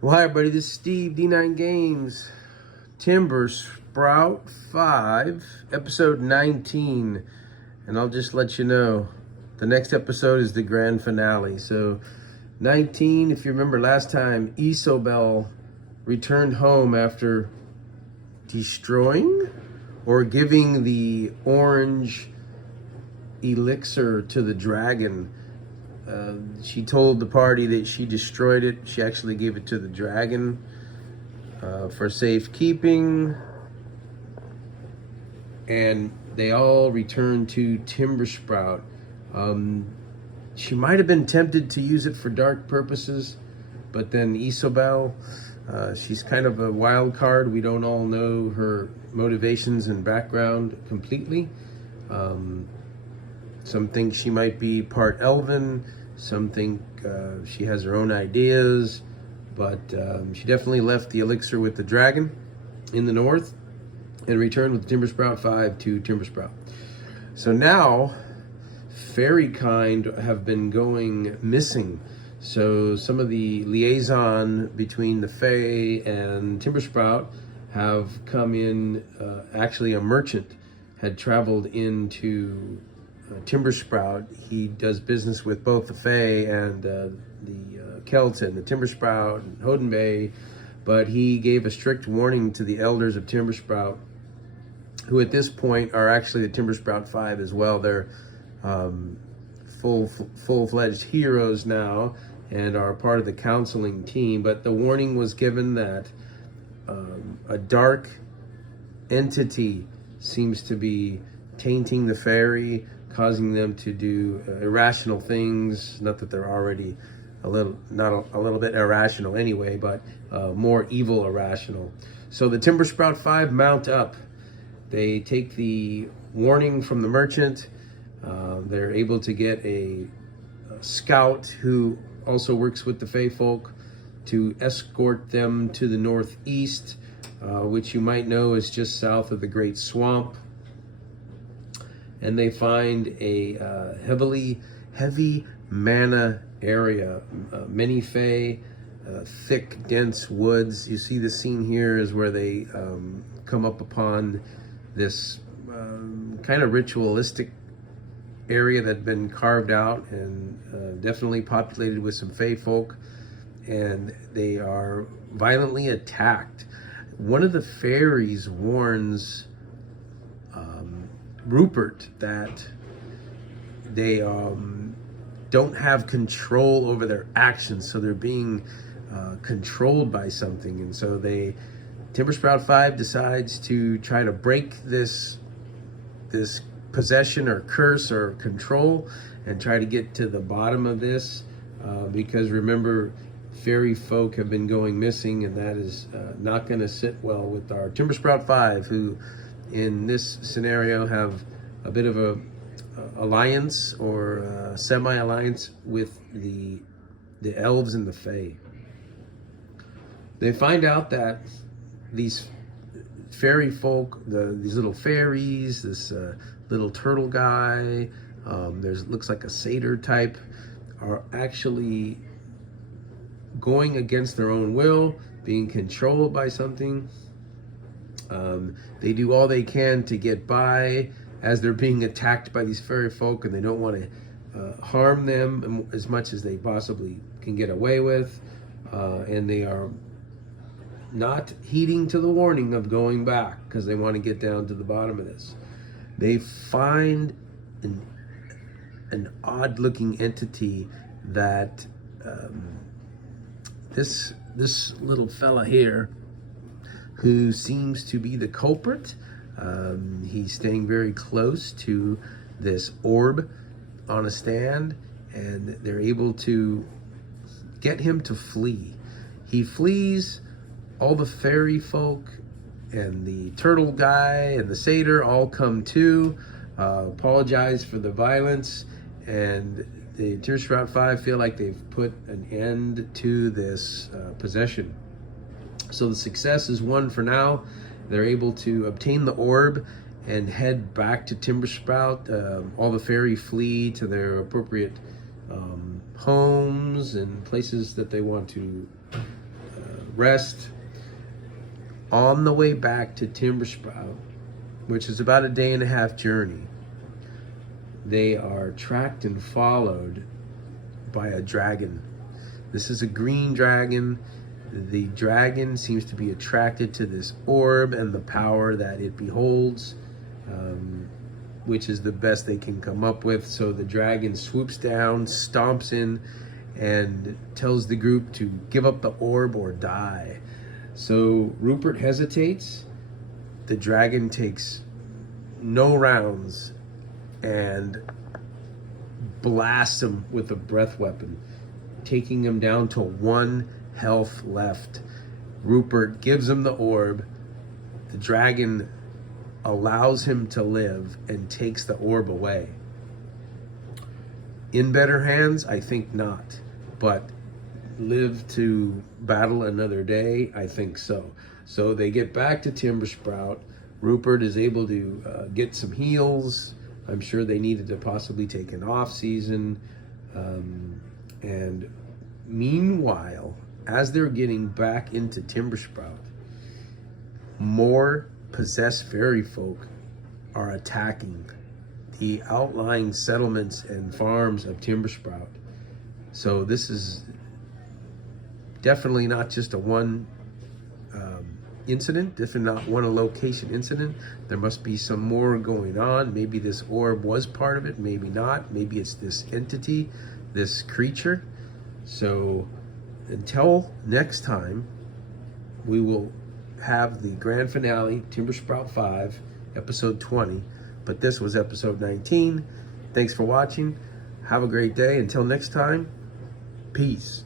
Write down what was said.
Well, hi everybody, this is Steve, D9 Games, Timbersprout 5, episode 19, and I'll just let you know, the next episode is the grand finale. So, 19, if you remember last time, Isobel returned home after destroying or giving the orange elixir to the dragon. She told the party that she destroyed it. She actually gave it to the dragon for safekeeping. And they all returned to Timbersprout. She might have been tempted to use it for dark purposes, but then Isobel, she's kind of a wild card. We don't all know her motivations and background completely. Some think she might be part elven. Some think she has her own ideas. But she definitely left the elixir with the dragon in the north and returned with Timbersprout 5 to Timbersprout. So now, fairy kind have been going missing. So some of the liaison between the Fae and Timbersprout have come in. Actually, a merchant had traveled into Timbersprout. He does business with both the Fae and the Celts and the Timbersprout and Hoden Bay, but he gave a strict warning to the elders of Timbersprout, who at this point are actually the Timbersprout 5 as well. They're full-fledged heroes now and are part of the counseling team, but the warning was given that a dark entity seems to be tainting the fairy, causing them to do irrational things. Not that they're already a little bit irrational anyway, but more evil irrational. So the Timbersprout 5 mount up. They take the warning from the merchant. They're able to get a scout who also works with the Fae folk to escort them to the northeast, which you might know is just south of the Great Swamp. And they find a heavy mana area, many Fae, thick, dense woods. You see the scene here is where they come up upon this kind of ritualistic area that had been carved out and definitely populated with some Fae folk, and they are violently attacked. One of the fairies warns Rupert that they don't have control over their actions, so they're being controlled by something. And so Timbersprout 5 decides to try to break this possession or curse or control and try to get to the bottom of this, because remember, fairy folk have been going missing, and that is not going to sit well with our Timbersprout 5, who in this scenario have a bit of a alliance or semi-alliance with the elves and the Fae. They find out that these fairy folk, these little fairies, this little turtle guy, looks like a satyr type, are actually going against their own will, being controlled by something. They do all they can to get by as they're being attacked by these fairy folk, and they don't want to harm them as much as they possibly can get away with. And they are not heeding to the warning of going back because they want to get down to the bottom of this. They find an odd-looking entity that this little fella here, who seems to be the culprit. He's staying very close to this orb on a stand, and they're able to get him to flee. He flees. All the fairy folk and the turtle guy and the satyr all come to, apologize for the violence, and the Timbersprout 5 feel like they've put an end to this possession. So the success is won for now. They're able to obtain the orb and head back to Timbersprout. All the fairy flee to their appropriate homes and places that they want to rest. On the way back to Timbersprout, which is about a 1.5 day journey, they are tracked and followed by a dragon. This is a green dragon. The dragon seems to be attracted to this orb and the power that it beholds, which is the best they can come up with. So the dragon swoops down, stomps in, and tells the group to give up the orb or die. So Rupert hesitates. The dragon takes no rounds and blasts him with a breath weapon, taking him down to 1 health left. Rupert gives him the orb. The dragon allows him to live and takes the orb away. In better hands? I think not. But live to battle another day? I think so. So they get back to Timbersprout. Rupert is able to get some heals. I'm sure they needed to possibly take an off season. And meanwhile, as they're getting back into Timbersprout, more possessed fairy folk are attacking the outlying settlements and farms of Timbersprout. So this is definitely not just a one incident, definitely not one location incident. There must be some more going on. Maybe this orb was part of it, maybe not. Maybe it's this entity, this creature. So until next time, we will have the grand finale, Timbersprout 5, episode 20. But this was episode 19. Thanks for watching. Have a great day. Until next time, peace.